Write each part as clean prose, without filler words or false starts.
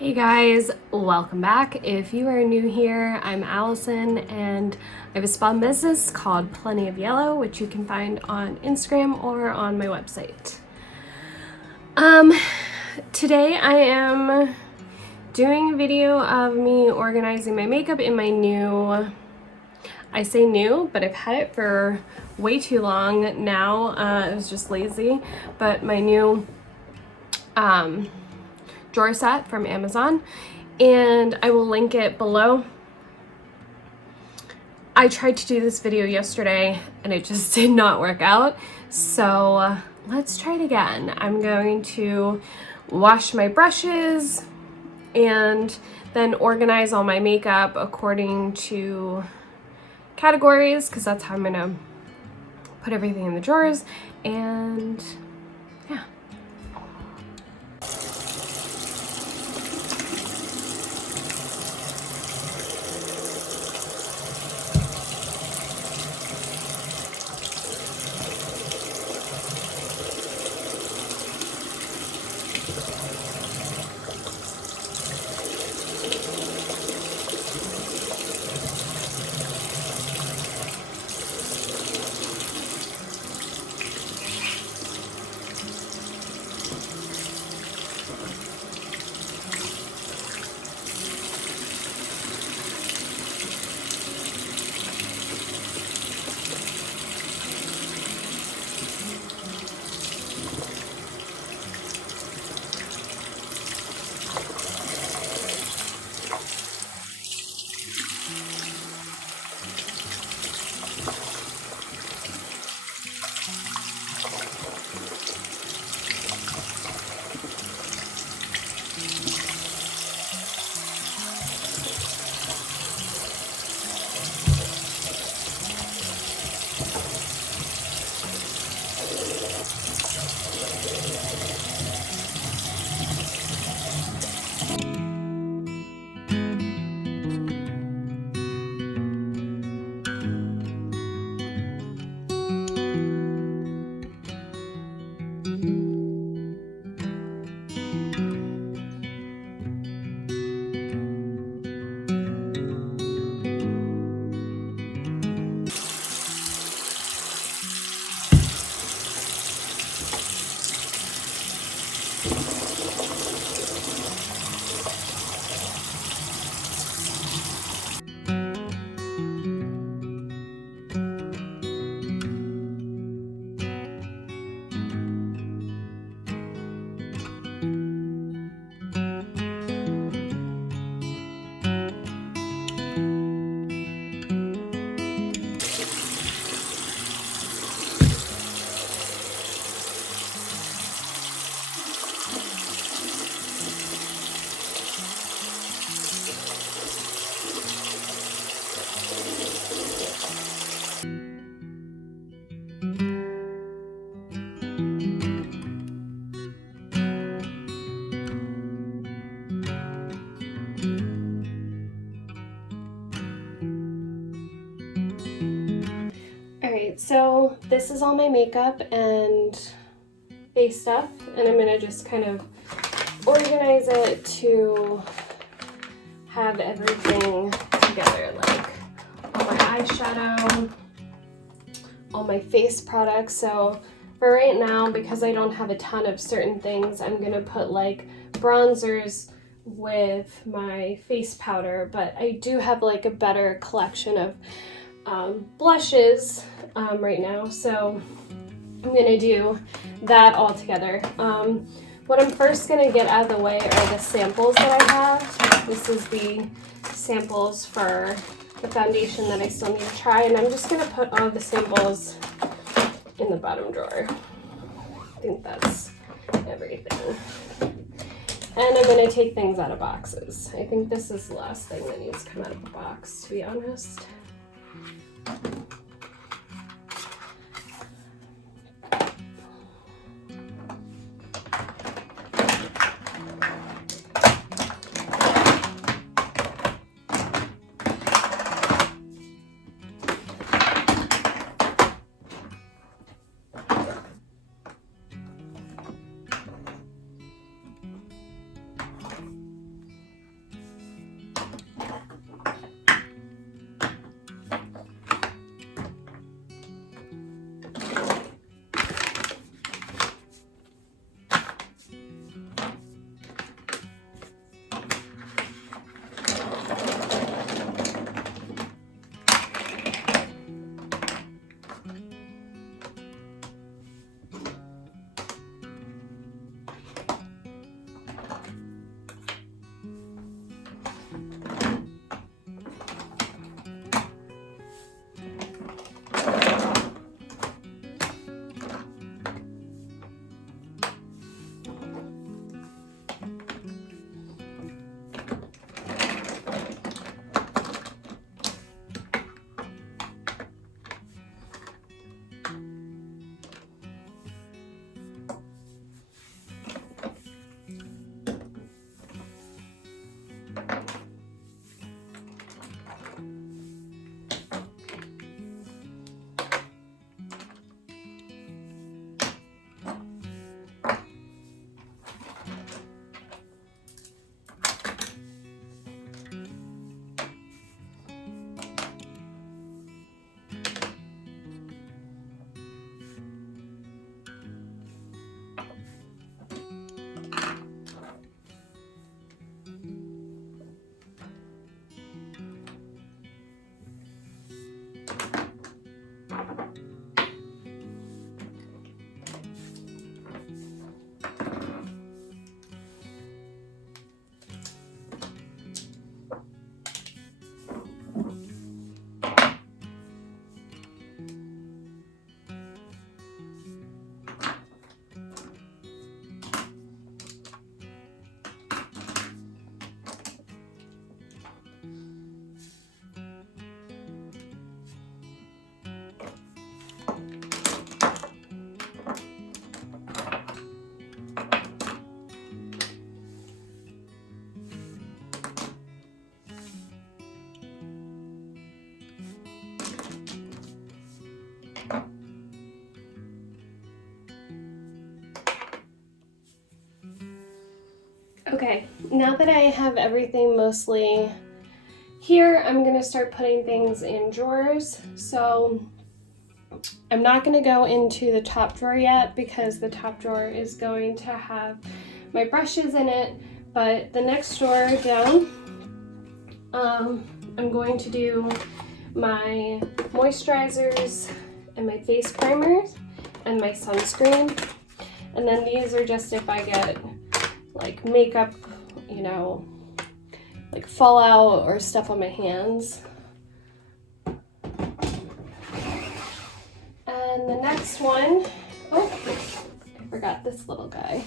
Hey guys, welcome back. If you are new here, I'm Allison and I have a spa business called Plenty of Yellow, which you can find on Instagram or on my website. Today I am doing a video of me organizing my makeup in my new, I say new, but I've had it for way too long now. I was just lazy, but my new drawer set from Amazon, and I will link it below. I tried to do this video yesterday and it just did not work out, so let's try it again. I'm going to wash my brushes and then organize all my makeup according to categories, because that's how I'm gonna put everything in the drawers. And yeah. Alright, so this is all my makeup and face stuff, and I'm gonna just kind of organize it to have everything together, like all my eyeshadow, all my face products. So for right now, because I don't have a ton of certain things, I'm gonna put like bronzers with my face powder, but I do have like a better collection of blushes right now, so I'm gonna do that all together. What I'm first gonna get out of the way are the samples that I have. This is the samples for the foundation that I still need to try, and I'm just gonna put all the samples in the bottom drawer. I think that's everything. And I'm gonna take things out of boxes. I think this is the last thing that needs to come out of a box, to be honest. Okay, now that I have everything mostly here, I'm gonna start putting things in drawers. So I'm not gonna go into the top drawer yet because the top drawer is going to have my brushes in it, but the next drawer down, I'm going to do my moisturizers and my face primers and my sunscreen. And then these are just if I get like makeup, you know, like fallout or stuff on my hands. And the next one, oh, I forgot this little guy.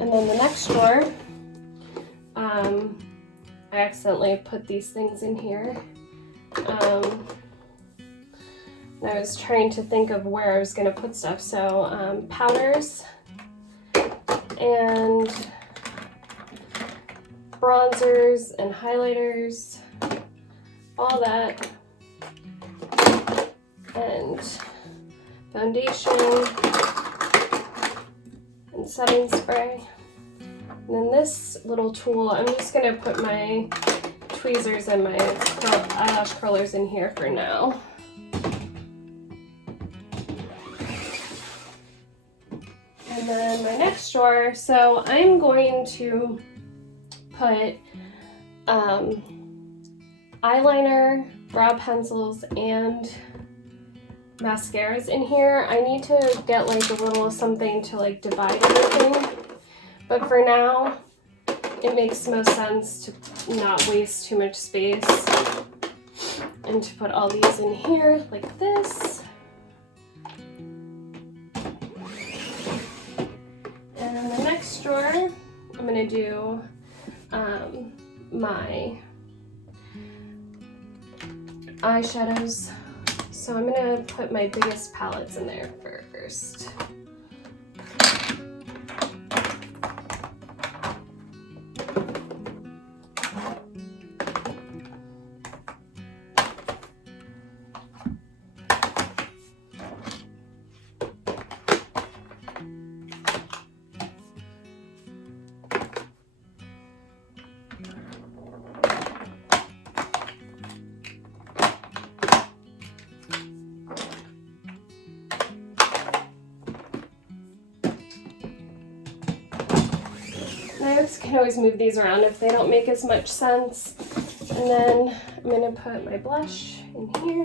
And then the next drawer, I accidentally put these things in here. And I was trying to think of where I was gonna put stuff. So powders and bronzers and highlighters, all that, and foundation and setting spray. And then this little tool, I'm just gonna put my tweezers and my eyelash curlers in here for now. And then my next drawer, so I'm going to put eyeliner, brow pencils, and mascaras in here. I need to get like a little something to like divide everything, but for now it makes most sense to not waste too much space and to put all these in here like this. And in the next drawer, I'm gonna do my eyeshadows. So I'm gonna put my biggest palettes in there first. I can always move these around if they don't make as much sense. And then I'm going to put my blush in here.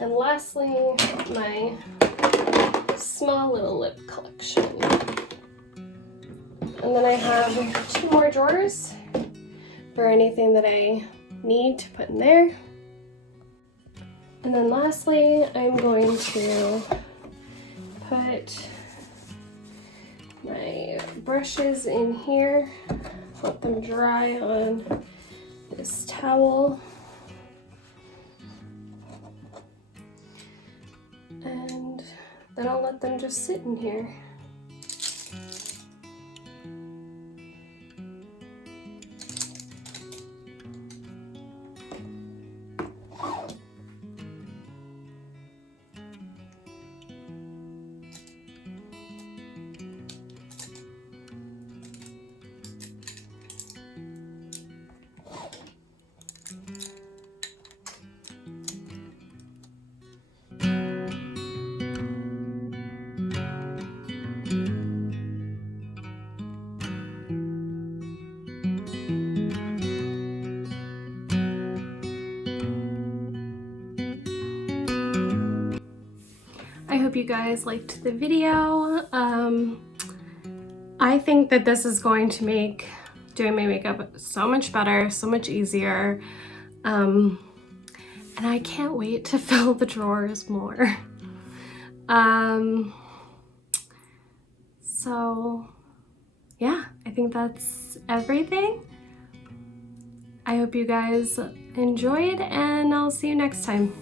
And lastly, my small little lip collection. And then I have 2 more drawers for anything that I need to put in there. And then lastly, I'm going to put my brushes in here, let them dry on this towel. And then I'll let them just sit in here. I hope you guys liked the video. I think that this is going to make doing my makeup so much better, so much easier. And I can't wait to fill the drawers more. So yeah, I think that's everything. I hope you guys enjoyed, and I'll see you next time.